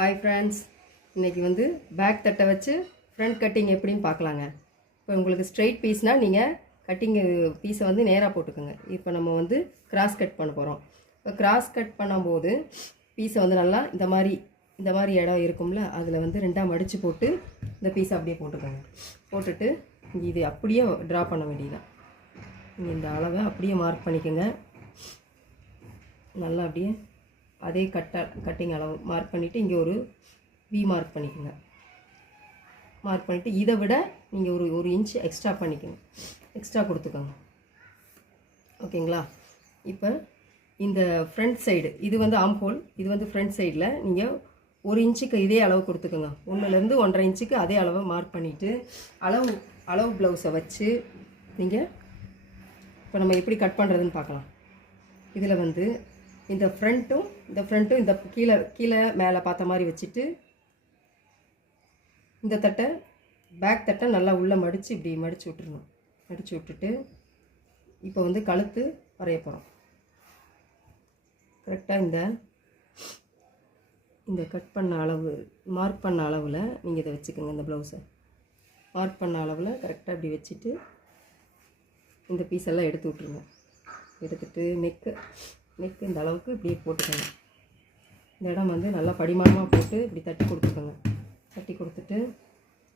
Hi friends, இன்றைக்கி வந்து back தட்டை வச்சு ஃப்ரண்ட் கட்டிங் எப்படின்னு பார்க்கலாங்க. இப்போ உங்களுக்கு ஸ்ட்ரெயிட் பீஸ்னால் நீங்கள் கட்டிங்கு பீஸை வந்து நேராக போட்டுக்கோங்க. இப்போ நம்ம வந்து கிராஸ் கட் பண்ண போகிறோம். இப்போ கிராஸ் கட் பண்ணும்போது பீஸை வந்து நல்லா இந்த மாதிரி இடம் இருக்கும்ல, அதில் வந்து ரெண்டாக மடித்து போட்டு இந்த பீஸை அப்படியே போட்டுக்கோங்க. போட்டுட்டு இது அப்படியே ட்ரா பண்ண வேண்டியதான். நீங்கள் இந்த அளவை அப்படியே மார்க் பண்ணிக்கோங்க. நல்லா அப்படியே அதே கட்டிங் அளவு மார்க் பண்ணிவிட்டு இங்கே ஒரு வி மார்க் பண்ணிக்கோங்க. மார்க் பண்ணிவிட்டு இதை விட நீங்கள் ஒரு இன்ச் எக்ஸ்ட்ரா பண்ணிக்கோங்க, எக்ஸ்ட்ரா கொடுத்துக்கோங்க. ஓகேங்களா? இப்போ இந்த ஃப்ரண்ட் சைடு இது வந்து ஆம் ஹோல், இது வந்து ஃப்ரண்ட் சைடில் நீங்கள் 1 இன்ச்சுக்கு இதே அளவு கொடுத்துக்கோங்க. 1லேருந்து 1.5 இன்ச்சுக்கு அதே அளவை மார்க் பண்ணிவிட்டு அளவு ப்ளவுஸை வச்சு நீங்கள் இப்போ நம்ம எப்படி கட் பண்ணுறதுன்னு பார்க்கலாம். இதில் வந்து இந்த ஃப்ரண்ட்டும் இந்த கீழே மேலே பார்த்த மாதிரி வச்சுட்டு இந்த தட்டை பேக் தட்டை நல்லா உள்ளே மடித்து இப்படி மடித்து விட்டுருணும். மடித்து விட்டுட்டு இப்போ வந்து கழுத்து வரைய போகிறோம். கரெக்டாக இந்த கட் பண்ண அளவு மார்க் பண்ண அளவில் நீங்கள் இதை வச்சுக்கோங்க. இந்த ப்ளவுஸை மார்க் பண்ண அளவில் கரெக்டாக இப்படி வச்சுட்டு இந்த பீஸெல்லாம் எடுத்து விட்ருங்க. எடுத்துகிட்டு நெக்கு இந்த அளவுக்கு இப்படியே போட்டுக்கோங்க. இந்த இடம் வந்து நல்லா படிமானமாக போட்டு இப்படி தட்டி கொடுத்துக்கோங்க. தட்டி கொடுத்துட்டு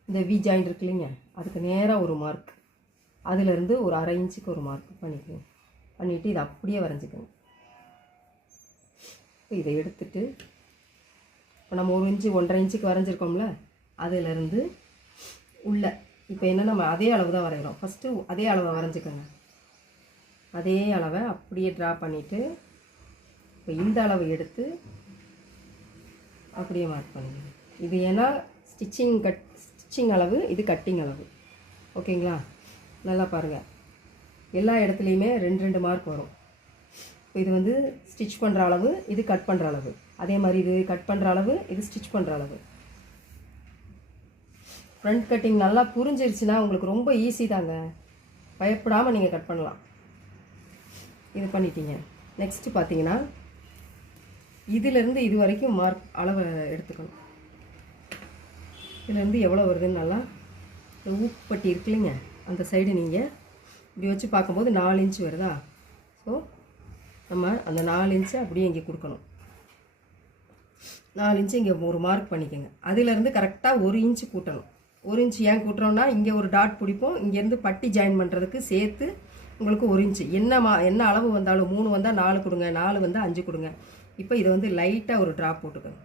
இந்த வி ஜாயிண்ட் இருக்கு இல்லைங்க, அதுக்கு நேராக ஒரு மார்க், அதிலேருந்து ஒரு 1/2 இன்ச்சுக்கு ஒரு மார்க் பண்ணிக்கோங்க. பண்ணிவிட்டு இதை அப்படியே வரைஞ்சிக்கோங்க. இப்போ இதை எடுத்துட்டு இப்போ நம்ம 1 இன்ச்சு 1.5 இன்ச்சுக்கு வரைஞ்சிருக்கோம்ல, அதிலேருந்து உள்ள இப்போ என்ன நம்ம அதே அளவு தான் வரைகிறோம். ஃபஸ்ட்டு அதே அளவை வரைஞ்சிக்கோங்க. அதே அளவை அப்படியே ட்ரா பண்ணிவிட்டு இப்போ இந்த அளவு எடுத்து அப்படியே மார்க் பண்ணுங்கள். இது ஏன்னா ஸ்டிச்சிங் அளவு, இது கட்டிங் அளவு. ஓகேங்களா? நல்லா பாருங்கள், எல்லா இடத்துலையுமே 2 மார்க் வரும். இப்போ இது வந்து ஸ்டிச் பண்ணுற அளவு, இது கட் பண்ணுற அளவு. அதே மாதிரி இது கட் பண்ணுற அளவு, இது ஸ்டிச் பண்ணுற அளவு. ஃப்ரண்ட் கட்டிங் நல்லா புரிஞ்சிருச்சுன்னா உங்களுக்கு ரொம்ப ஈஸி தாங்க. பயப்படாமல் நீங்கள் கட் பண்ணலாம். இது பண்ணிட்டீங்க. நெக்ஸ்ட்டு பார்த்தீங்கன்னா இதிலேருந்து இது வரைக்கும் மார்க் அளவை எடுத்துக்கணும். இதுலேருந்து எவ்வளோ வருதுன்னு நல்லா ஊப்பட்டி இருக்கு இல்லைங்க, அந்த சைடு நீங்கள் இப்படி வச்சு பார்க்கும்போது 4 இன்ச்சு வருதா? ஸோ நம்ம அந்த 4 இன்ச்சை அப்படியே இங்கே கொடுக்கணும். 4 இன்ச்சு இங்கே ஒரு மார்க் பண்ணிக்கோங்க. அதிலேருந்து கரெக்டாக 1 இன்ச்சு கூட்டணும். 1 இன்ச்சு ஏன் கூட்டுறோன்னா இங்கே ஒரு டாட் பிடிப்போம், இங்கேருந்து பட்டி ஜாயின் பண்ணுறதுக்கு சேர்த்து உங்களுக்கு 1 இன்ச்சு என்ன அளவு வந்தாலும் 3 வந்தால் 4 கொடுங்க, 4 வந்தால் 5 கொடுங்க. இப்போ இதை வந்து லைட்டாக ஒரு ட்ராப் போட்டுக்கோங்க.